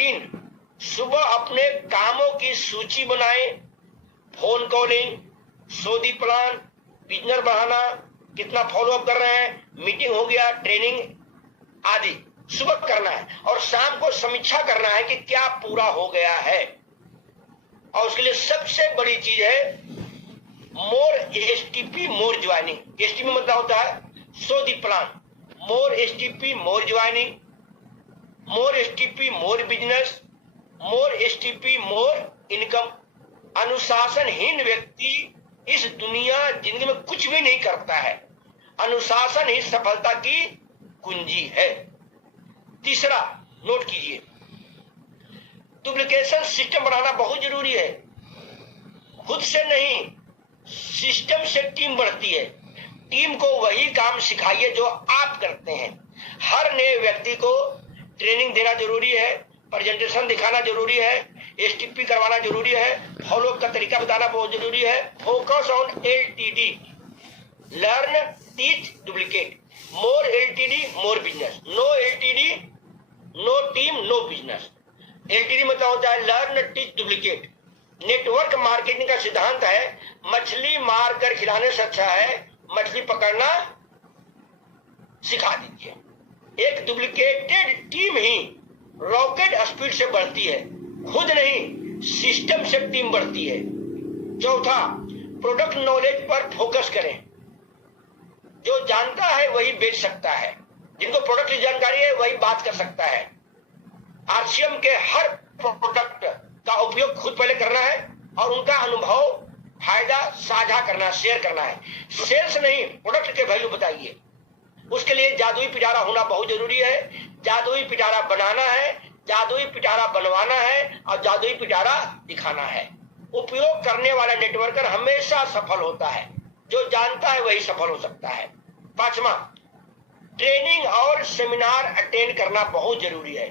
3, सुबह अपने कामों की सूची बनाएं, phone calling, Saudi plan, business बढ़ाना, कितना फॉलोअप कर रहे हैं, मीटिंग हो गया, ट्रेनिंग आदि सुबह करना है। और शाम को समीक्षा करना है कि क्या पूरा हो गया है। और उसके लिए सबसे बड़ी चीज है मोर एसटीपी मोर ज्वाइनिंग। एसटीपी मतलब होता है सौदी प्लान, मोर एसटीपी मोर ज्वाइनिंग, मोर एसटीपी मोर बिजनेस, मोर एसटीपी मोर इनकम। अनुशासनहीन व्यक्ति इस दुनिया जिंदगी में कुछ भी नहीं करता है। अनुशासन ही सफलता की कुंजी है। तीसरा नोट कीजिए, डुप्लीकेशन सिस्टम बनाना बहुत जरूरी है। खुद से नहीं, सिस्टम से टीम बढ़ती है। टीम को वही काम सिखाइए जो आप करते हैं। हर नए व्यक्ति को ट्रेनिंग देना जरूरी है, प्रेजेंटेशन दिखाना जरूरी है, एसटीपी करवाना जरूरी है, फॉलोअप का तरीका बताना बहुत जरूरी है। Focus on LTD, learn teach duplicate. More LTD more business, no LTD no team no business. LTD मतलब होता है learn teach duplicate. Network marketing का सिद्धांत है मछली मार कर खिलाने से अच्छा है मछली पकड़ना सिखा दीजिए। एक डुप्लीकेटेड टीम ही रॉकेट स्पीड से बढ़ती है, खुद नहीं सिस्टम से टीम बढ़ती है। चौथा, प्रोडक्ट नॉलेज पर फोकस करें। जो जानता है वही बेच सकता है, जिनको प्रोडक्ट की जानकारी है वही बात कर सकता है। आरसीएम के हर प्रोडक्ट का उपयोग खुद पहले करना है और उनका अनुभव फायदा साझा करना, शेयर करना है। सेल्स नहीं, प्रोडक्ट के वैल्यू बताइए। उसके लिए जादुई पिटारा होना बहुत जरूरी है। जादुई पिटारा बनाना है, जादुई पिटारा बनवाना है और जादुई पिटारा दिखाना है। उपयोग करने वाला नेटवर्कर हमेशा सफल होता है, जो जानता है वही सफल हो सकता है। पांचवा, ट्रेनिंग और सेमिनार अटेंड करना बहुत जरूरी है।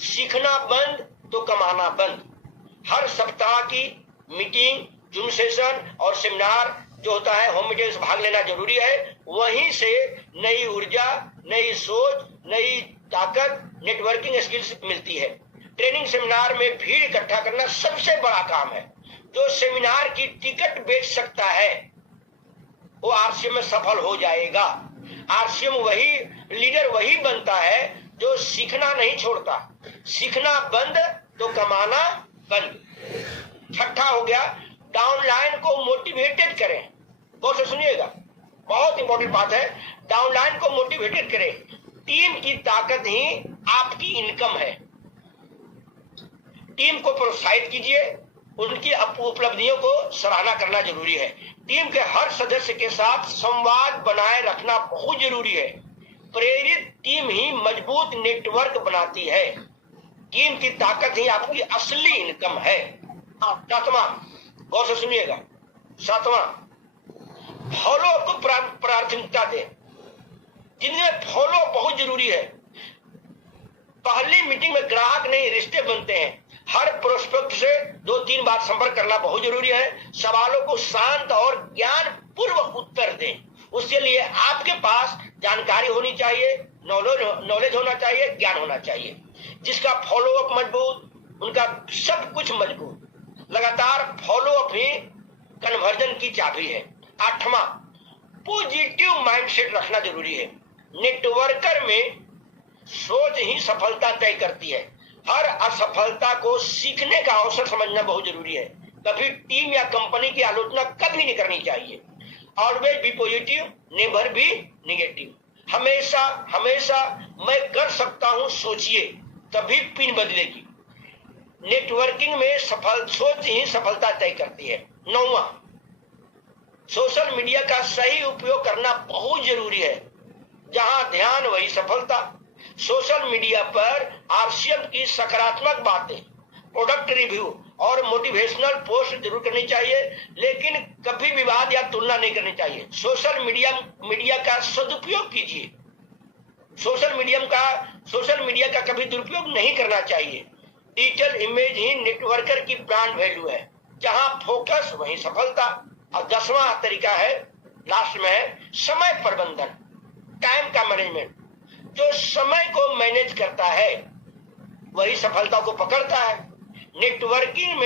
सीखना बंद तो कमाना बंद। हर सप्ताह की मीटिंग, जूम सेशन और सेमिनार जो होता है होम मीटिंग में भाग लेना जरूरी है। वहीं से नई ऊर्जा, नई सोच, नई ताकत, नेटवर्किंग स्किल्स मिलती है। ट्रेनिंग सेमिनार में भीड़ इकट्ठा करना सबसे बड़ा काम है। जो सेमिनार की टिकट बेच सकता है वो आरसीएम में सफल हो जाएगा। आरसीएम वही लीडर वही बनता है जो सीखना नहीं छोड़ता। सीखना बंद तो कमाना बंद। छठा हो गया, डाउनलाइन को मोटिवेटेड करें। गौर से सुनिएगा, बहुत इंपॉर्टेंट बात है। डाउनलाइन को मोटिवेटेड करें। टीम की ताकत ही आपकी इनकम है। टीम को प्रोत्साहित कीजिए, उनकी उपलब्धियों को सराहना करना जरूरी है। टीम के हर सदस्य के साथ संवाद बनाए रखना बहुत जरूरी है। प्रेरित टीम ही मजबूत नेटवर्क बनाती है। टीम की ताकत ही आपकी असली इनकम है। सातवां, गौर से सुनिएगा, सातवां, फॉलो को प्राथमिकता दें। जिनमें फॉलो बहुत जरूरी है। पहली मीटिंग में ग्राहक नहीं रिश्ते बनते हैं। हर प्रोस्पेक्ट से 2-3 बार संपर्क करना बहुत जरूरी है। सवालों को शांत और ज्ञान पूर्वक उत्तर दें। उसके लिए आपके पास जानकारी होनी चाहिए, नॉलेज होना चाहिए, ज्ञान होना चाहिए। जिसका फॉलोअप मजबूत, उनका सब कुछ मजबूत। लगातार फॉलोअप ही कन्वर्जन की चाबी है। आठवां, पॉजिटिव माइंडसेट रखना जरूरी है। नेटवर्कर में सोच ही सफलता तय करती है। हर असफलता को सीखने का अवसर समझना बहुत जरूरी है। कभी टीम या कंपनी की आलोचना कभी नहीं करनी चाहिए। Always be positive, never be negative. हमेशा हमेशा मैं कर सकता हूं सोचिए, तभी पिन बदलेगी। नेटवर्किंग में सोच ही सफलता तय करती है। नौवां, सोशल मीडिया का सही उपयोग करना बहुत जरूरी है। जहां ध्यान वही सफलता। सोशल मीडिया पर आरसीएम की सकारात्मक बातें, प्रोडक्ट रिव्यू और मोटिवेशनल पोस्ट जरूर करनी चाहिए, लेकिन कभी विवाद या तुलना नहीं करनी चाहिए। सोशल मीडिया का सदुपयोग कीजिए। सोशल मीडिया का कभी दुरुपयोग नहीं करना चाहिए। डिजिटल इमेज ही नेटवर्कर की ब्रांड वैल्यू है। जहां फोकस वहीं सफलता। और 10वां तरीका है, लास्ट में है, समय प्रबंधन, टाइम का मैनेजमेंट। जो समय को मैनेज करता है वही सफलता को पकड़ता है। नेटवर्किंग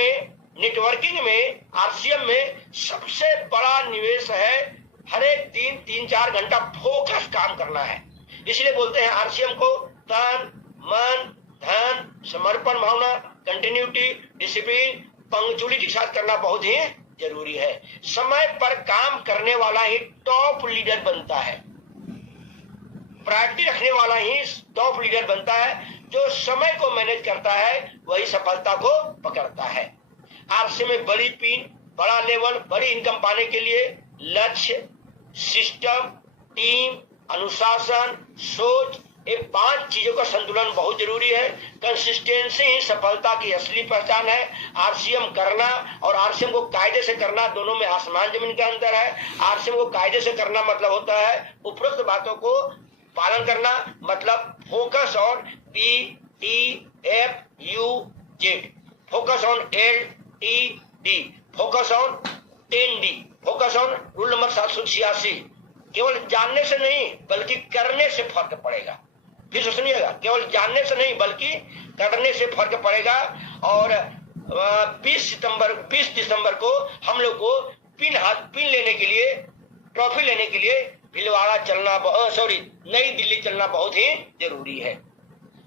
में आरसीएम में सबसे बड़ा निवेश है हर एक दिन 3-4 घंटा फोकस काम करना है। इसलिए बोलते हैं आरसीएम को तन मन धन समर्पण भावना कंटिन्यूटी डिसिप्लिन पंक्चुअलिटी के साथ करना बहुत ही जरूरी है। समय पर काम करने वाला ही टॉप लीडर बनता है, प्रायोरिटी रखने वाला ही टॉप लीडर बनता है। जो समय को मैनेज करता है वही सफलता को पकड़ता है। आरसीएम में बड़ी पिन, बड़ा लेवल, बड़ी इनकम पाने के लिए लक्ष्य, सिस्टम, टीम, अनुशासन, सोच, ये 5 चीजों का संतुलन बहुत जरूरी है। कंसिस्टेंसी ही सफलता की असली पहचान है। आरसीएम करना और आरसीएम को कायदे से करना, दोनों में आसमान जमीन का अंतर है। आरसीएम को कायदे से करना मतलब होता है उपरोक्त बातों को पालन करना, मतलब focus on PTFUZ, focus on LTD, focus on 10D, focus on rule number 786। केवल जानने से नहीं बल्कि करने से फर्क पड़ेगा। फिर से सुनिएगा, केवल जानने से नहीं बल्कि करने से फर्क पड़ेगा। और 20 दिसंबर को हम लोग को पिन लेने के लिए, ट्रॉफी लेने के लिए भिलवाड़ा चलना, नई दिल्ली चलना बहुत ही जरूरी है।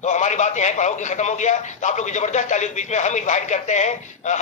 तो हमारी बात यहाँ पर होकर खत्म हो गया। तो आप लोग की जबरदस्त तालीम बीच में हम इन्वाइट करते हैं